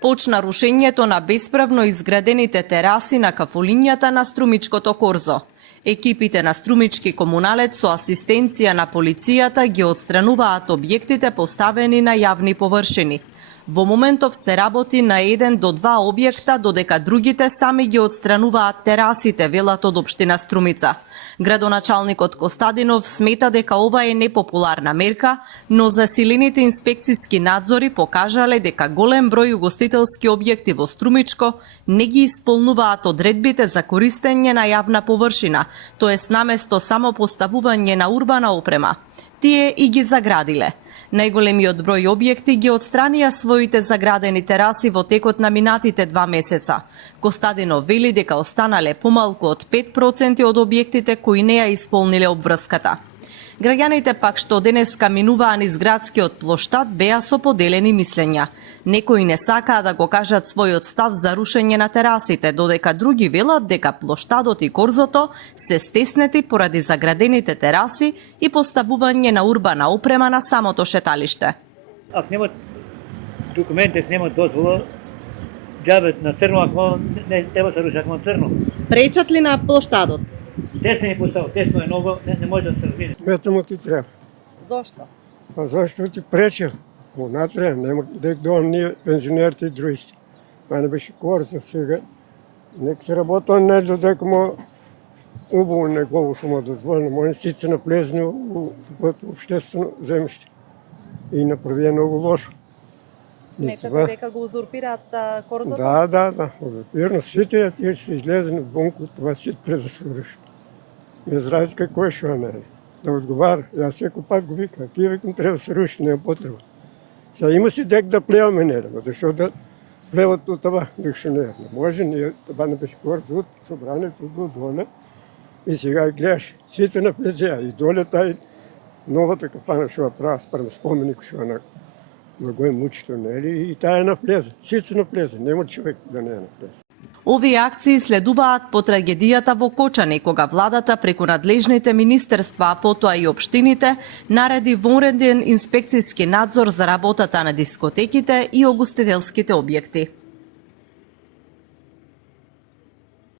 почна рушењето на бесправно изградените тераси на кафулињата на Струмичкото корзо. Екипите на Струмички комуналец со асистенција на полицијата ги отстрануваат објектите поставени на јавни површини. Во моментов се работи на 1 до 2 објекта, додека другите сами ги отстрануваат терасите, велат од општина Струмица. Градоначалникот Костадинов смета дека ова е непопуларна мерка, но засилените инспекциски надзори покажале дека голем број угостителски објекти во Струмичко не ги исполнуваат одредбите за користење на јавна површина, тоест наместо само поставување на урбана опрема. Тие и ги заградиле. Најголемиот број објекти ги отстранија своите заградени тераси во текот на минатите 2 месеца. Костадинов вели дека останале помалку од 5% од објектите кои не ја исполниле обврската. Граѓаните пак што денеска минуваа низ градскиот плоштад беа со поделени мислења. Некои не сакаа да го кажат својот став за рушење на терасите, додека други велат дека плоштадот и корзото се стеснети поради заградените тераси и поставување на урбана опрема на самото шеталиште. Ако немат документи, ако немат дозвола, џабе на црно, ако не треба се руши, ако на црно. Пречат ли на плоштадот? Тесно е поставил, тесно е многу, не може да се размине. Сметамо ти треба. Зошто? Па зашто ти преча? Унатре, нема дек доам ние пензионерите и друисти. Това не беше корзо сега. Нек се работа не додека му убаво негово што му дозволено. Може си се наплезне у обществено земјиште. И направи многу лошо. Сметате дека го узурпираат корзото? Да. Узурпирано. Сите тие се излезени в бунку, това си пред да се врши. Без разлика кој што не е. Да одговара. Јас секој пат го викам. Тие викам треба да се руши, нема потреба. Сега има си дек да плеваме нерема. Зашто да плеват от това, дек што не е. Не може, ние това не беше корзо, собрането го доле. И сега гледаш, сите наплезеа. И доле тај новата кафана што ја права спрема споменик што на гој мучито, нели? И таа е наплеза. Сите се наплеза. Нема човек да не е наплеза. Овие акции следуваат по трагедијата во Кочани, кога владата преку надлежните министерства, а потоа и општините, нареди вонреден инспекцијски надзор за работата на дискотеките и угостителските објекти.